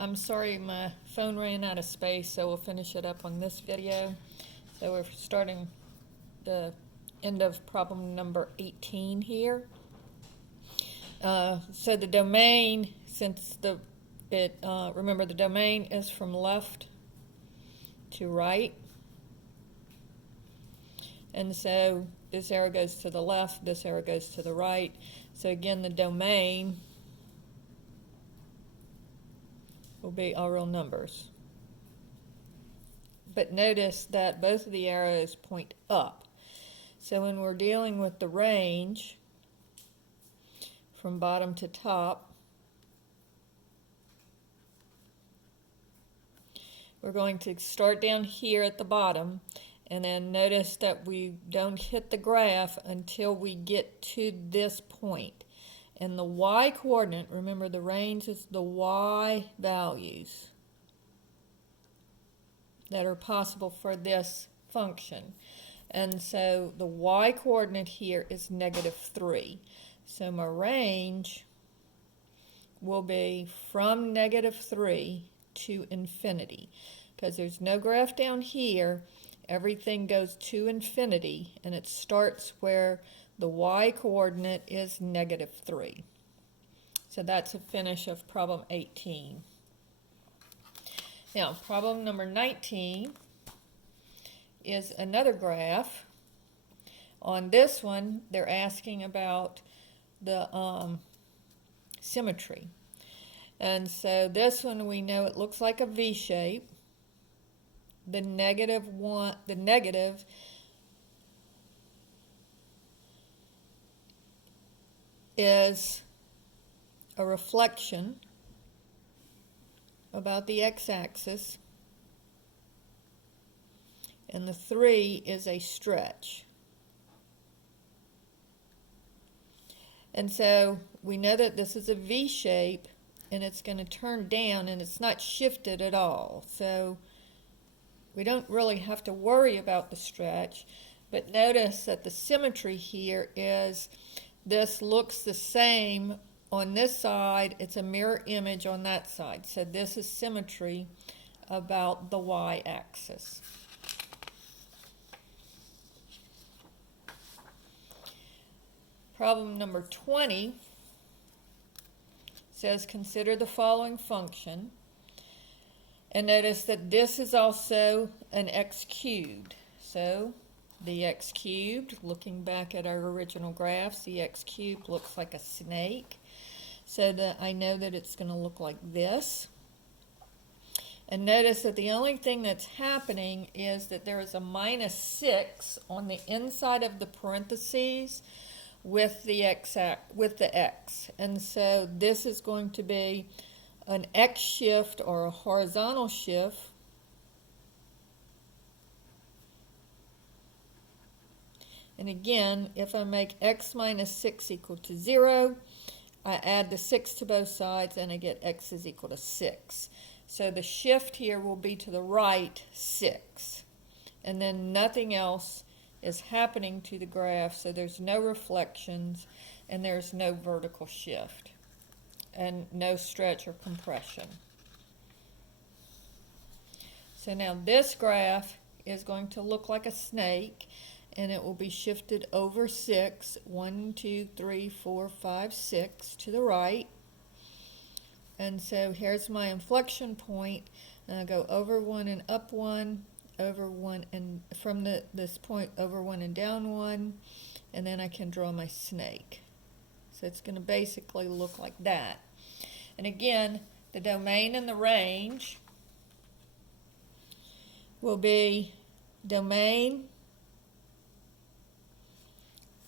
I'm sorry, my phone ran out of space, so we'll finish it up on this video. So we're starting the end of problem number 18 here. So the domain, since remember the domain is from left to right. And so this arrow goes to the left, this arrow goes to the right. So again, the domain will be all real numbers. But notice that both of the arrows point up. So when we're dealing with the range from bottom to top, we're going to start down here at the bottom, and then notice that we don't hit the graph until we get to this point. And the y coordinate, remember the range is the y values that are possible for this function. And so the y coordinate here is -3. So my range will be from -3 to infinity. Because there's no graph down here, everything goes to infinity, and it starts where the y coordinate is -3. So that's a finish of problem 18. Now, problem number 19 is another graph. On this one, they're asking about the symmetry. And so this one, we know it looks like a V shape. The negative is a reflection about the x-axis, and the 3 is a stretch. And so we know that this is a V shape, and it's going to turn down, and it's not shifted at all. So we don't really have to worry about the stretch, but notice that the symmetry here is this looks the same on this side, it's a mirror image on that side. So this is symmetry about the y-axis. Problem number 20 says consider the following function. And notice that this is also an x cubed. So the x cubed, looking back at our original graphs, the x cubed looks like a snake. So that I know that it's going to look like this. And notice that the only thing that's happening is that there is a -6 on the inside of the parentheses with the x. And so this is going to be an x shift or a horizontal shift. And again, if I make x minus 6 equal to 0, I add the 6 to both sides and I get x is equal to 6. So the shift here will be to the right 6. And then nothing else is happening to the graph, so there's no reflections and there's no vertical shift and no stretch or compression. So now this graph is going to look like a snake, and it will be shifted over 6, 1, 2, 3, 4, 5, 6 to the right. And so here's my inflection point, and I go over 1 and up 1, over 1 and from this point over 1 and down 1, and then I can draw my snake. So it's going to basically look like that. And again, the domain and the range will be domain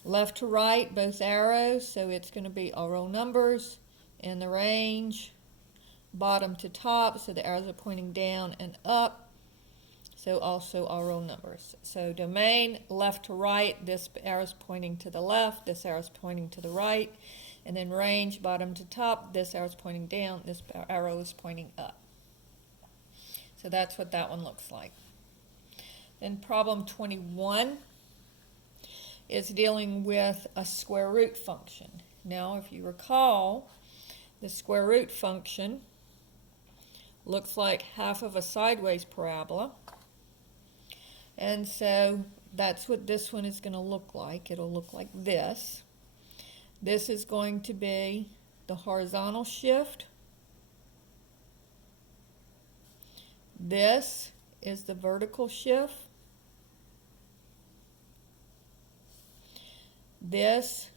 left to right, both arrows, so it's going to be all real numbers, and the range bottom to top, so the arrows are pointing down and up, so also all real numbers. So domain left to right, this arrow's pointing to the left, this arrow's pointing to the right, and then range bottom to top, this arrow's pointing down, this arrow is pointing up. So that's what that one looks like. Then problem 21 is dealing with a square root function. Now, if you recall, the square root function looks like half of a sideways parabola. And so that's what this one is going to look like. It'll look like this. This is going to be the horizontal shift. This is the vertical shift. This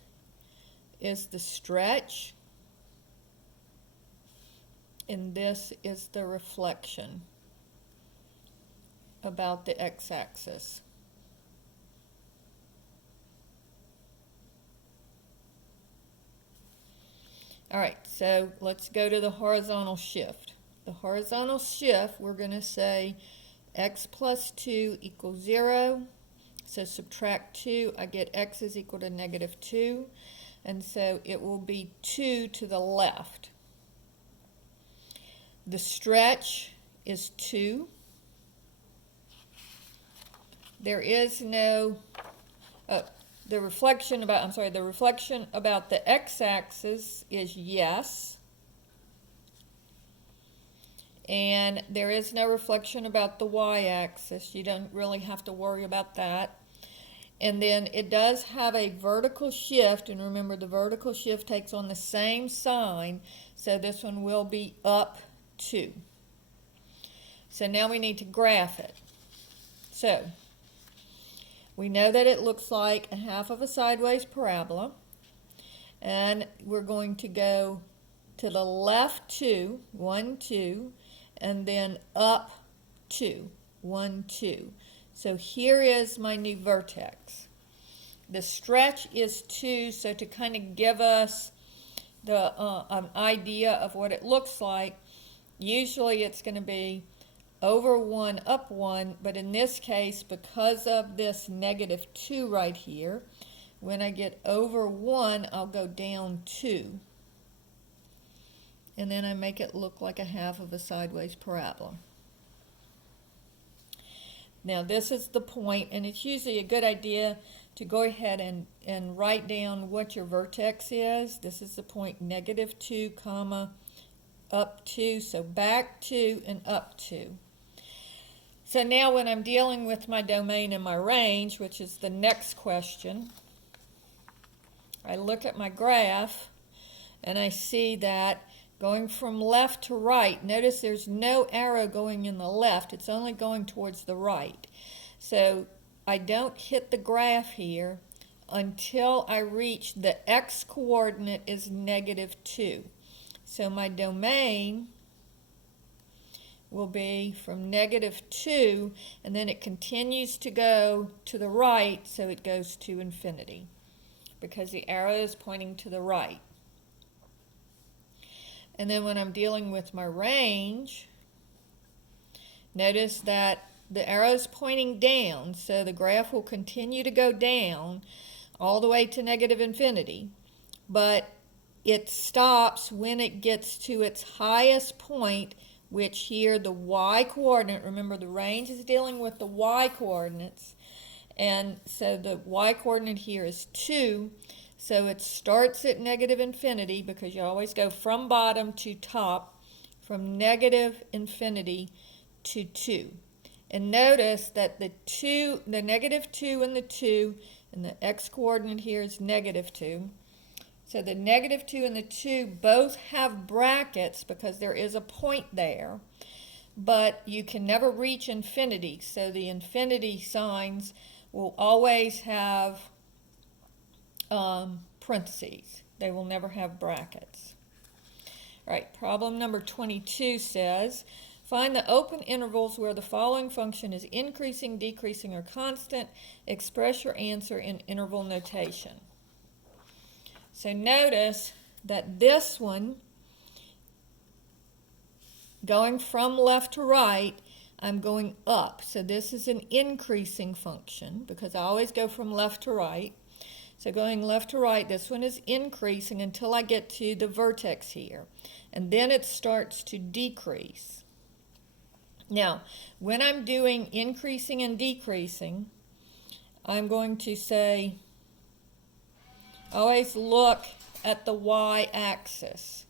is the stretch. And this is the reflection about the x-axis. All right, so let's go to the horizontal shift. The horizontal shift, we're going to say x plus 2 equals 0. So subtract 2, I get x is equal to negative 2. And so it will be 2 to the left. The stretch is 2. There is no, the reflection about the x-axis is yes. And there is no reflection about the y-axis. You don't really have to worry about that. And then it does have a vertical shift, and remember the vertical shift takes on the same sign, so this one will be up 2. So now we need to graph it. So we know that it looks like a half of a sideways parabola, and we're going to go to the left 2, 1, 2, and then up 2, 1, 2. So here is my new vertex. The stretch is 2, so to kind of give us the an idea of what it looks like, usually it's going to be over 1, up 1, but in this case, because of this negative 2 right here, when I get over 1, I'll go down 2. And then I make it look like a half of a sideways parabola. Now this is the point, and it's usually a good idea to go ahead and write down what your vertex is. This is the point negative 2, comma, up 2, so back 2 and up 2. So now when I'm dealing with my domain and my range, which is the next question, I look at my graph and I see that going from left to right, notice there's no arrow going in the left, it's only going towards the right. So I don't hit the graph here until I reach the x-coordinate is negative 2. So my domain will be from negative 2, and then it continues to go to the right, so it goes to infinity, because the arrow is pointing to the right. And then when I'm dealing with my range, notice that the arrow is pointing down, so the graph will continue to go down all the way to negative infinity, but it stops when it gets to its highest point, which here the y-coordinate, remember the range is dealing with the y-coordinates, and so the y-coordinate here is 2, so it starts at negative infinity, because you always go from bottom to top, from negative infinity to 2. And notice that the negative 2 and the 2, and the x-coordinate here is negative 2. So the negative 2 and the 2 both have brackets because there is a point there, but you can never reach infinity, so the infinity signs will always have parentheses. They will never have brackets. All right, problem number 22 says, find the open intervals where the following function is increasing, decreasing, or constant. Express your answer in interval notation. So notice that this one, going from left to right, I'm going up. So this is an increasing function because I always go from left to right. So going left to right, this one is increasing until I get to the vertex here. And then it starts to decrease. Now, when I'm doing increasing and decreasing, I'm going to say, always look at the y-axis.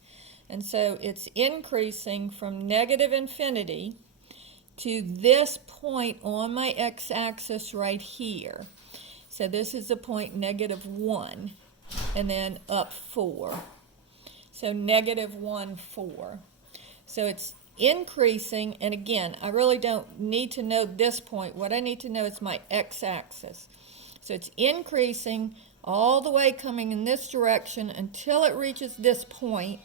And so it's increasing from negative infinity to this point on my x-axis right here. So this is the point -1, and then up 4. So -1, 4. So it's increasing, and again, I really don't need to know this point. What I need to know is my x-axis. So it's increasing all the way coming in this direction until it reaches this point,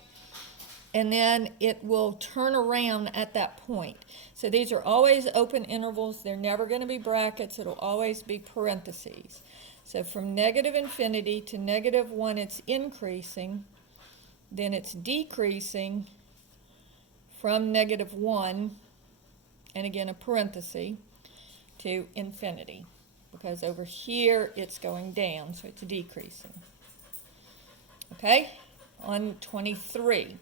and then it will turn around at that point. So these are always open intervals. They're never going to be brackets. It'll always be parentheses. So from negative infinity to -1, it's increasing. Then it's decreasing from -1, and again a parenthesis, to infinity. Because over here it's going down, so it's decreasing. Okay, on 23.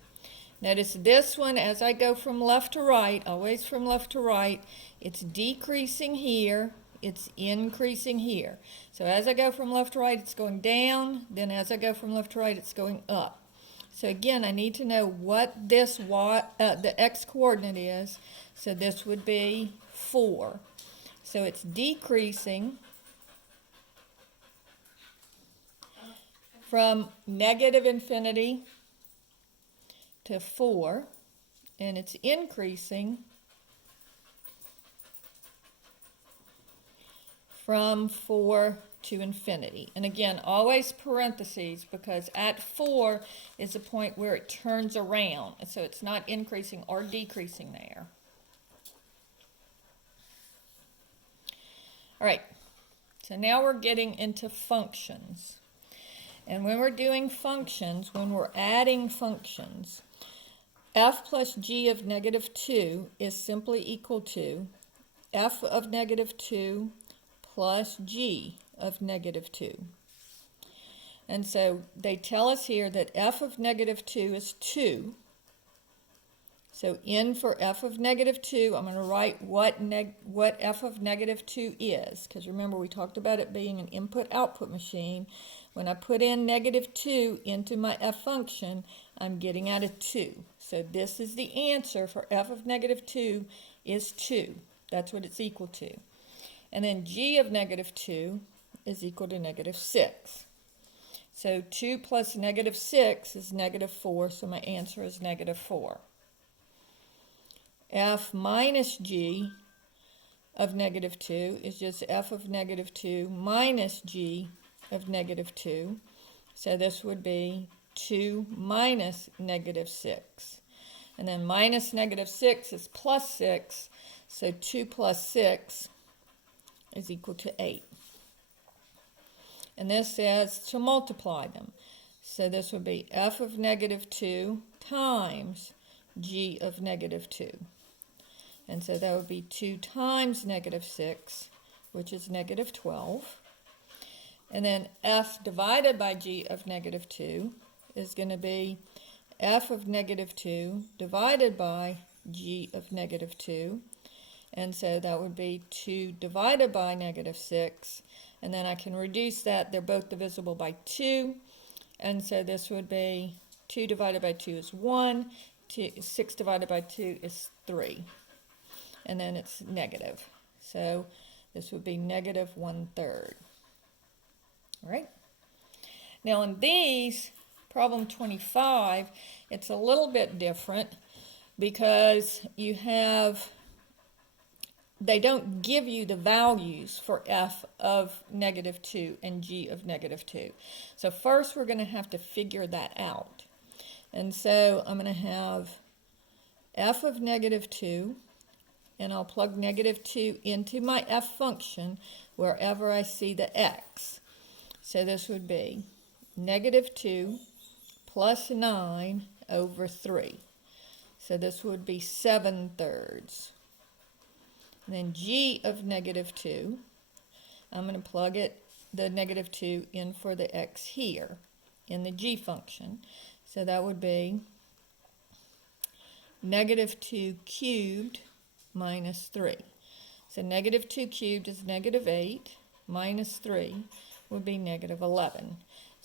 Notice this one, as I go from left to right, always from left to right, it's decreasing here, it's increasing here. So as I go from left to right, it's going down, then as I go from left to right, it's going up. So again, I need to know what this the x-coordinate is, so this would be 4. So it's decreasing from negative infinity to 4, and it's increasing from 4 to infinity. And again, always parentheses, because at 4 is the point where it turns around, so it's not increasing or decreasing there. All right, so now we're getting into functions. And when we're doing functions, when we're adding functions, f plus g of -2 is simply equal to f of -2 plus g of -2. And so they tell us here that f of -2 is 2. So in for f of -2, I'm going to write what f of -2 is, because remember we talked about it being an input-output machine. When I put in -2 into my f function, I'm getting out a 2. So this is the answer for f of -2 is 2. That's what it's equal to. And then g of -2 is equal to -6. So 2 plus -6 is -4, so my answer is -4. F minus g of -2 is just f of -2 minus g of -2. So this would be 2 minus -6. And then minus -6 is plus 6. So 2 plus 6 is equal to 8. And this says to multiply them. So this would be f of -2 times g of -2. And so that would be 2 times -6, which is -12. And then f divided by g of -2 is going to be f of -2 divided by g of -2. And so that would be 2 divided by -6. And then I can reduce that. They're both divisible by 2. And so this would be 2 divided by 2 is 1. 6 divided by 2 is 3. And then it's negative. So this would be -1/3. All right. Now in these, problem 25, it's a little bit different because you have, they don't give you the values for f of -2 and g of -2. So first we're going to have to figure that out. And so I'm going to have f of -2, and I'll plug -2 into my f function wherever I see the x. So this would be -2 plus 9 over 3. So this would be 7/3. And then g of -2, I'm going to plug the -2 in for the x here in the g function. So that would be -2 cubed minus 3. So -2 cubed is -8, minus 3 would be -11.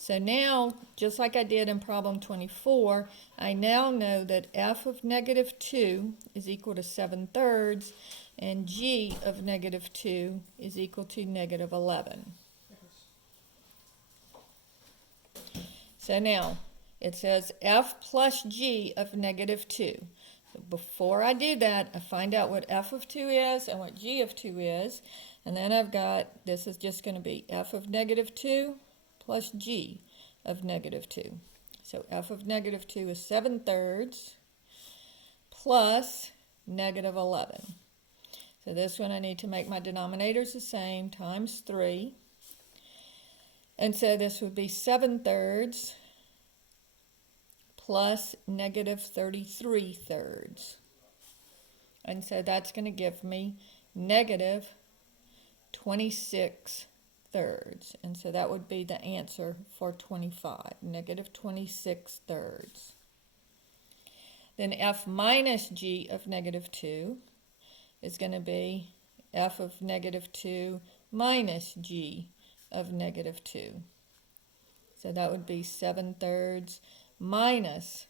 So now, just like I did in problem 24, I now know that f of negative 2 is equal to 7/3, and g of negative 2 is equal to negative 11. So now, it says f plus g of negative 2. So before I do that, I find out what f of 2 is and what g of 2 is. And then I've got, this is just going to be f of negative 2 plus g of negative 2. So f of negative 2 is 7/3 plus negative 11. So this one I need to make my denominators the same, times 3. And so this would be 7/3 plus negative 33/3. And so that's going to give me negative 26/3. And so that would be the answer for 25, negative 26/3. Then f minus g of negative 2 is going to be f of negative 2 minus g of negative 2. So that would be 7/3 minus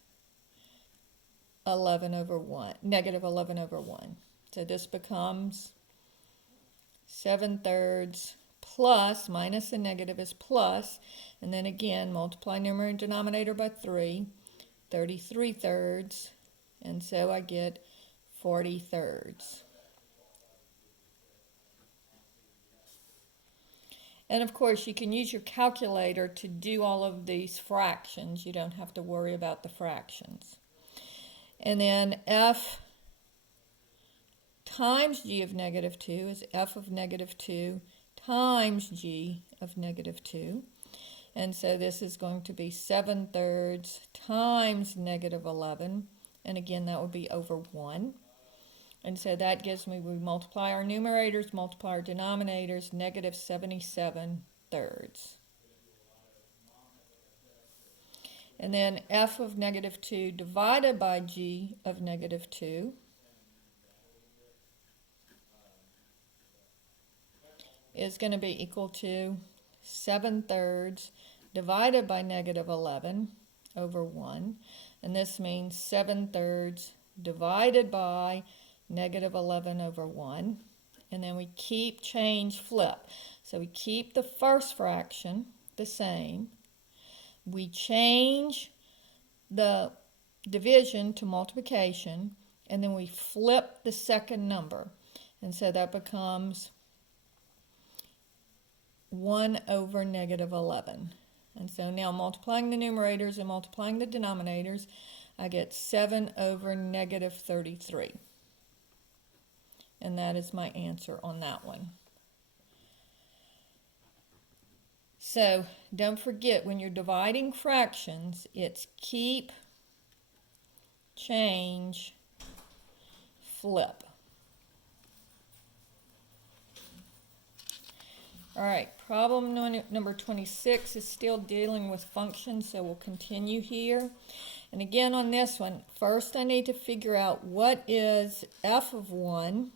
11 over 1, negative 11 over 1. So this becomes 7/3 plus, minus the negative is plus, and then again multiply numerator and denominator by 3, 33/3, and so I get 40/3. And of course, you can use your calculator to do all of these fractions. You don't have to worry about the fractions. And then f times g of negative 2 is f of negative 2 times g of negative 2. And so this is going to be 7/3 times negative 11. And again, that would be over 1. And so that gives me, we multiply our numerators, multiply our denominators, negative 77/3. And then f of negative 2 divided by g of negative 2 is going to be equal to 7/3 divided by negative 11 over 1. And this means 7/3 divided by negative 11 over 1, and then we keep change flip. So we keep the first fraction the same. We change the division to multiplication, and then we flip the second number. And so that becomes 1 over negative 11. And so now multiplying the numerators and multiplying the denominators, I get 7 over negative 33. And that is my answer on that one. So don't forget, when you're dividing fractions, it's keep, change, flip. All right, problem number 26 is still dealing with functions, so we'll continue here. And again on this one, first I need to figure out what is f of 1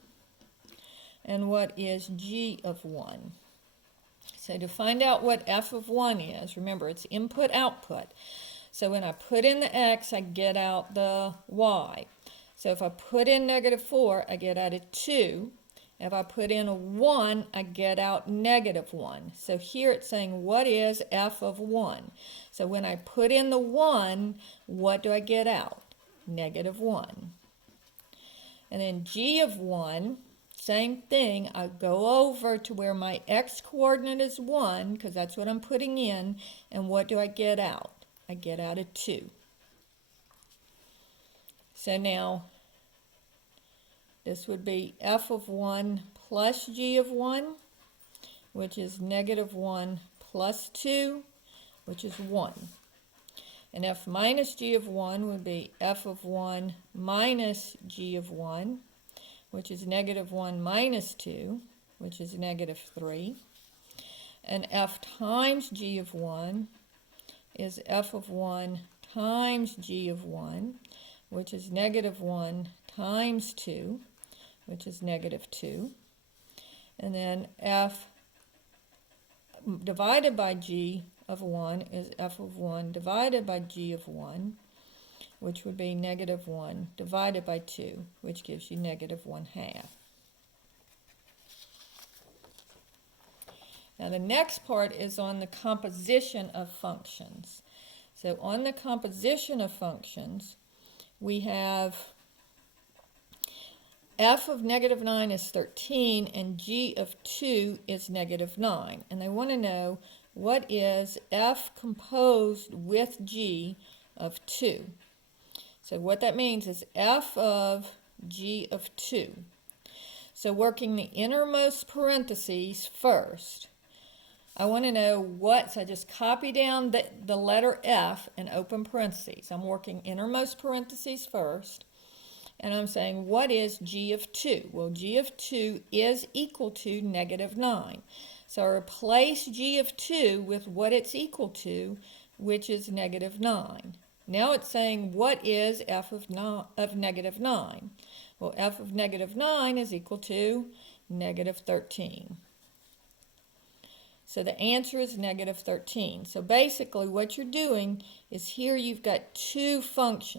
and what is g of 1. So to find out what f of 1 is, remember it's input output. So when I put in the x, I get out the y. So if I put in negative 4, I get out a 2. If I put in a 1, I get out negative 1. So here it's saying, what is f of 1? So when I put in the 1, what do I get out? Negative 1. And then g of 1, same thing. I go over to where my x-coordinate is 1, because that's what I'm putting in, and what do I get out? I get out a 2. So now, this would be f of 1 plus g of 1, which is negative 1 plus 2, which is 1. And f minus g of 1 would be f of 1 minus g of 1, which is negative 1 minus 2, which is negative 3. And f times g of 1 is f of 1 times g of 1, which is negative 1 times 2, which is negative 2. And then f divided by g of 1 is f of 1 divided by g of 1, which would be negative 1 divided by 2, which gives you negative 1/2. Now the next part is on the composition of functions. So on the composition of functions, we have f of negative 9 is 13 and g of 2 is negative 9. And they want to know what is f composed with g of 2. So what that means is f of g of 2. So working the innermost parentheses first, I want to know what, so I just copy down the letter F and open parentheses. I'm working innermost parentheses first, and I'm saying, what is g of 2? Well, g of 2 is equal to negative 9. So I replace g of 2 with what it's equal to, which is negative 9. Now it's saying, what is f of negative 9? Well, f of negative 9 is equal to negative 13. So the answer is negative 13. So basically what you're doing is here you've got two functions.